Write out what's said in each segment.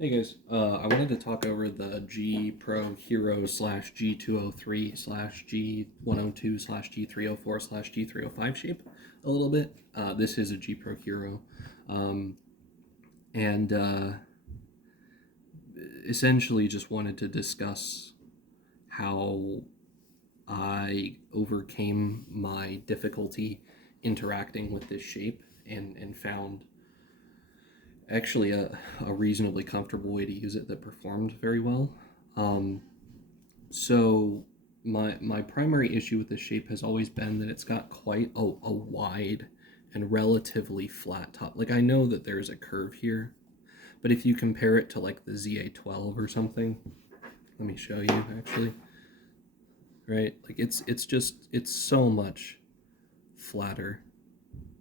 Hey guys, I wanted to talk over the G Pro Hero slash G203 slash G102 slash G304 slash G305 shape a little bit. This is a G Pro Hero, um, and essentially just wanted to discuss how I overcame my difficulty interacting with this shape and found actually a reasonably comfortable way to use it that performed very well. Um, So my primary issue with this shape has always been that it's got quite a wide and relatively flat top. Like I know that there's a curve here, but if you compare it to like the ZA12 or something, let me show you actually. Right? Like it's so much flatter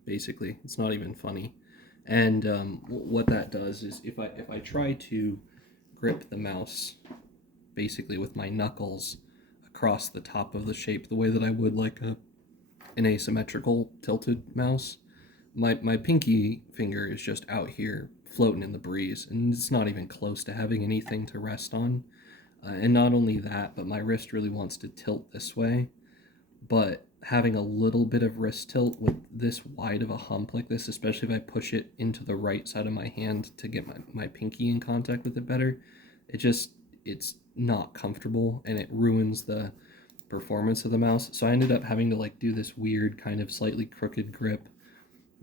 basically. It's not even funny. And what that does is if I try to grip the mouse basically with my knuckles across the top of the shape the way that I would like an asymmetrical tilted mouse. My pinky finger is just out here floating in the breeze, and it's not even close to having anything to rest on. And not only that, but my wrist really wants to tilt this way. But having a little bit of wrist tilt with this wide of a hump like this, especially if I push it into the right side of my hand to get my pinky in contact with it better, it's not comfortable and it ruins the performance of the mouse. So I ended up having to like do this weird kind of slightly crooked grip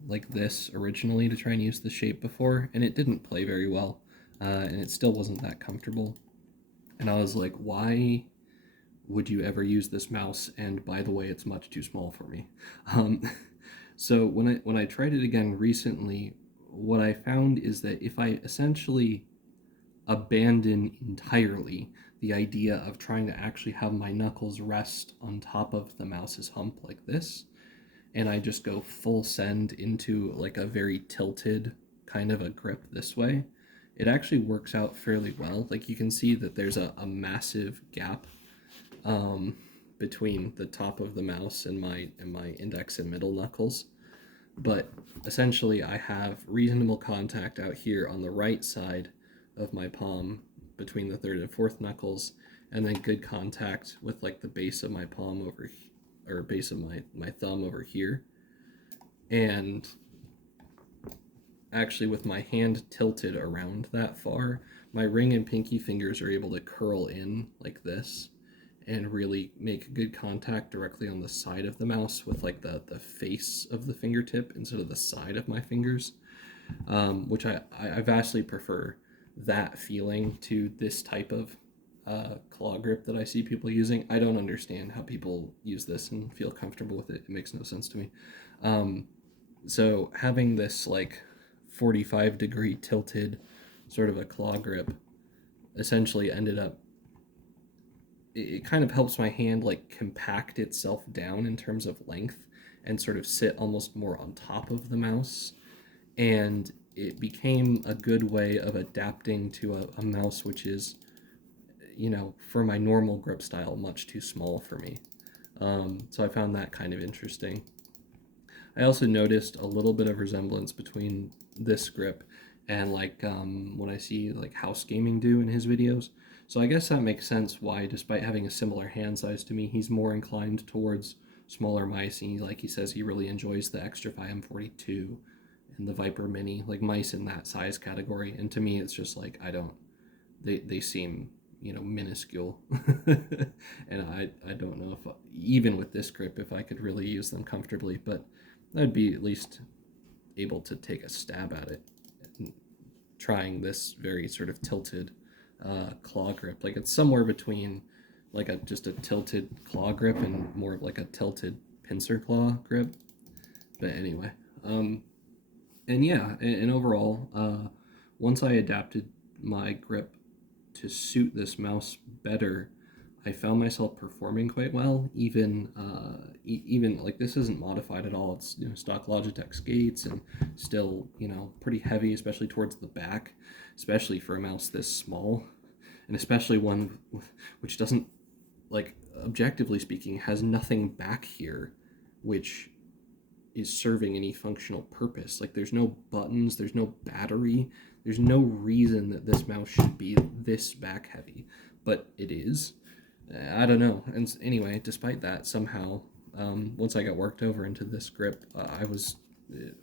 like this originally to try and use the shape before, and it didn't play very well, and it still wasn't that comfortable. And I was like, why would you ever use this mouse? And by the way, it's much too small for me. Um, so when I tried it again recently, what I found is that if I essentially abandon entirely the idea of trying to actually have my knuckles rest on top of the mouse's hump like this, and I just go full send into like a very tilted kind of a grip this way, it actually works out fairly well. Like you can see that there's a massive gap um, between the top of the mouse and my index and middle knuckles. But essentially, I have reasonable contact out here on the right side of my palm between the third and fourth knuckles, and then good contact with like the base of my palm over, or base of my thumb over here. And actually, with my hand tilted around that far, my ring and pinky fingers are able to curl in like this and really make good contact directly on the side of the mouse with like the face of the fingertip instead of the side of my fingers, which I vastly prefer that feeling to this type of claw grip that I see people using. I don't understand how people use this and feel comfortable with it. It makes no sense to me. Um, so having this like 45-degree tilted sort of a claw grip essentially ended up, it kind of helps my hand like compact itself down in terms of length and sort of sit almost more on top of the mouse. And it became a good way of adapting to a mouse which is, for my normal grip style, much too small for me. So I found that kind of interesting. I also noticed a little bit of resemblance between this grip and like what I see like House Gaming do in his videos. So I guess that makes sense why, despite having a similar hand size to me, he's more inclined towards smaller mice. And he says he really enjoys the Xtrfy M42 and the Viper Mini, like mice in that size category. And to me, it's just like I don't. They seem minuscule, and I don't know if even with this grip if I could really use them comfortably, but I'd be at least able to take a stab at it, trying this very sort of tilted claw grip. Like it's somewhere between like just a tilted claw grip and more of like a tilted pincer claw grip. But anyway, and yeah, and overall, once I adapted my grip to suit this mouse better, I found myself performing quite well. Even like this isn't modified at all. It's stock Logitech skates and still pretty heavy, especially towards the back, especially for a mouse this small, and especially one which doesn't, like, objectively speaking, has nothing back here, which is serving any functional purpose. Like, there's no buttons, there's no battery, there's no reason that this mouse should be this back heavy, but it is. I don't know. And anyway, despite that, somehow, once I got worked over into this grip, I was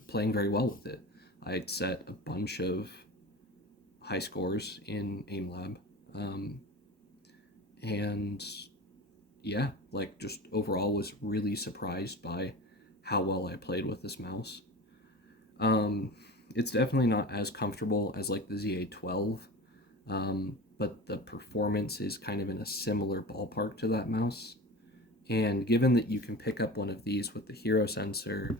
playing very well with it. I had set a bunch of high scores in aim lab, and yeah, like, just overall was really surprised by how well I played with this mouse. It's definitely not as comfortable as like the ZA12, but the performance is kind of in a similar ballpark to that mouse. And given that you can pick up one of these with the hero sensor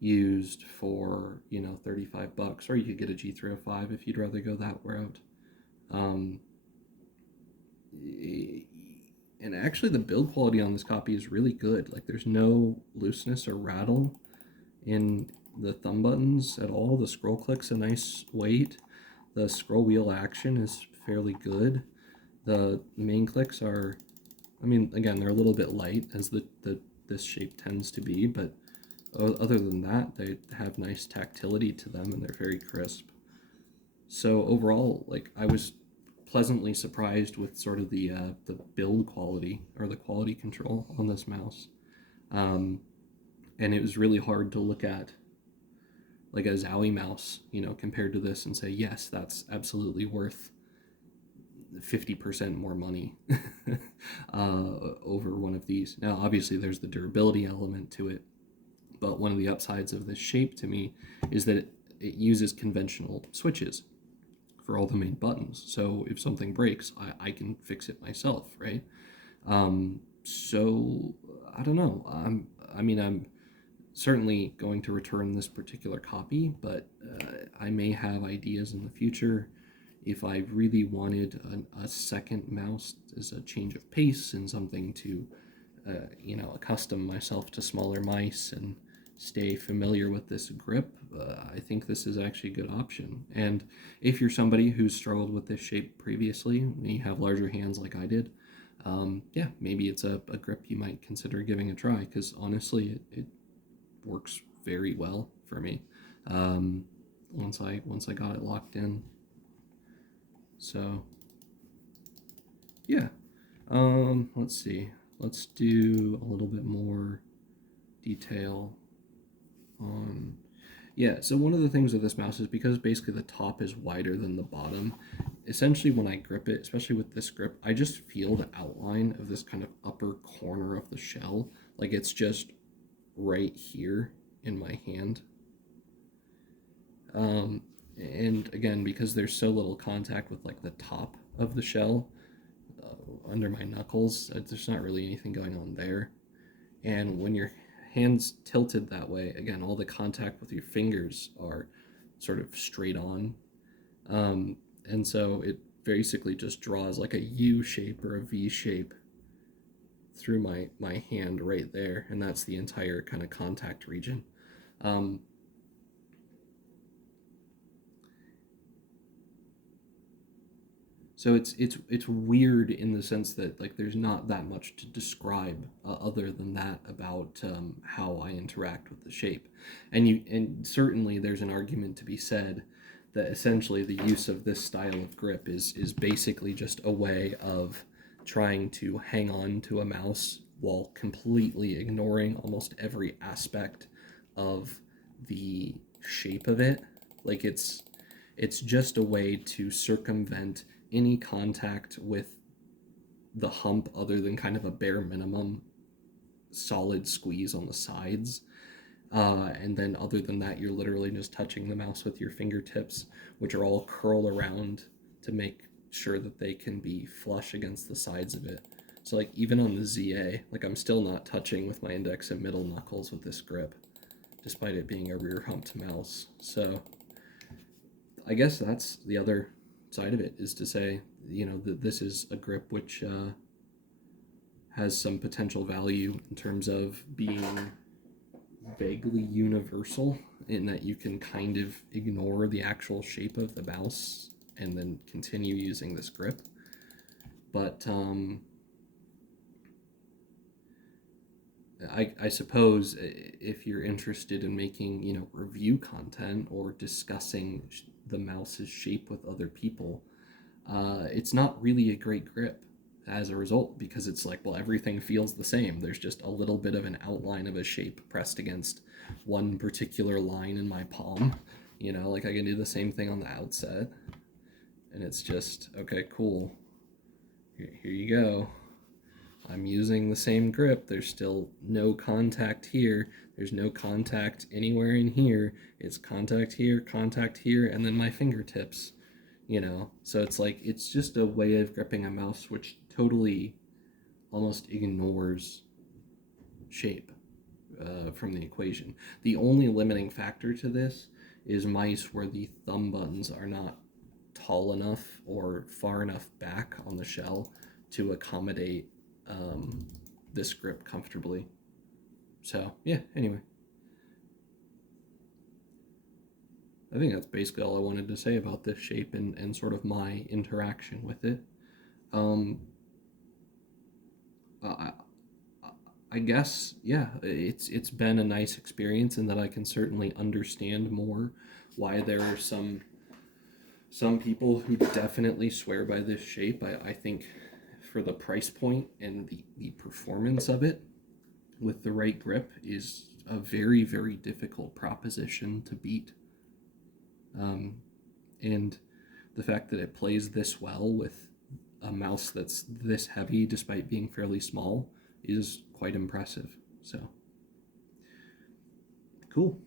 used for, $35, or you could get a G305 if you'd rather go that route. Um, and actually the build quality on this copy is really good. Like, there's no looseness or rattle in the thumb buttons at all. The scroll click's a nice weight. The scroll wheel action is fairly good. The main clicks are, I mean, again, they're a little bit light, as this shape tends to be, but other than that, they have nice tactility to them, and they're very crisp. So overall, like, I was pleasantly surprised with sort of the build quality, or the quality control on this mouse. And it was really hard to look at like a Zowie mouse, compared to this and say, yes, that's absolutely worth 50% more money over one of these. Now, obviously, there's the durability element to it, but one of the upsides of this shape to me is that it uses conventional switches for all the main buttons. So if something breaks, I can fix it myself, right? So I don't know. I'm certainly going to return this particular copy, but I may have ideas in the future if I really wanted a second mouse as a change of pace and something to, accustom myself to smaller mice and stay familiar with this grip. I think this is actually a good option. And if you're somebody who's struggled with this shape previously, and you have larger hands like I did, yeah, maybe it's a grip you might consider giving a try, because honestly, it works very well for me once I got it locked in. So yeah, let's see. Let's do a little bit more detail on. Yeah, so one of the things with this mouse is because basically the top is wider than the bottom, essentially when I grip it, especially with this grip, I just feel the outline of this kind of upper corner of the shell, like it's just right here in my hand. And again, because there's so little contact with like the top of the shell under my knuckles, there's not really anything going on there. And when your hands tilted that way, again, all the contact with your fingers are sort of straight on. And so it basically just draws like a U shape or a V shape through my hand right there, and that's the entire kind of contact region. So it's weird in the sense that like there's not that much to describe other than that about how I interact with the shape, and certainly there's an argument to be said that essentially the use of this style of grip is basically just a way of trying to hang on to a mouse while completely ignoring almost every aspect of the shape of it. Like it's just a way to circumvent any contact with the hump other than kind of a bare minimum solid squeeze on the sides. And then other than that, you're literally just touching the mouse with your fingertips, which are all curled around to make sure that they can be flush against the sides of it. So like even on the ZA, like I'm still not touching with my index and middle knuckles with this grip, despite it being a rear humped mouse. So I guess that's the other side of it, is to say, that this is a grip which has some potential value in terms of being vaguely universal, in that you can kind of ignore the actual shape of the mouse and then continue using this grip. But I suppose if you're interested in making, review content or discussing the mouse's shape with other people, it's not really a great grip as a result, because it's like, well, everything feels the same. There's just a little bit of an outline of a shape pressed against one particular line in my palm. Like I can do the same thing on the outset, and it's just, okay, cool. Here you go. I'm using the same grip. There's still no contact here. There's no contact anywhere in here. It's contact here, and then my fingertips. So it's like, it's just a way of gripping a mouse which totally almost ignores shape from the equation. The only limiting factor to this is mice where the thumb buttons are not tall enough or far enough back on the shell to accommodate this grip comfortably. So yeah, anyway, I think that's basically all I wanted to say about this shape and sort of my interaction with it. um, I, I guess, yeah, it's been a nice experience in that I can certainly understand more why there are some people who definitely swear by this shape. I think for the price point and the performance of it with the right grip is a very, very difficult proposition to beat. And the fact that it plays this well with a mouse that's this heavy despite being fairly small is quite impressive. So, cool.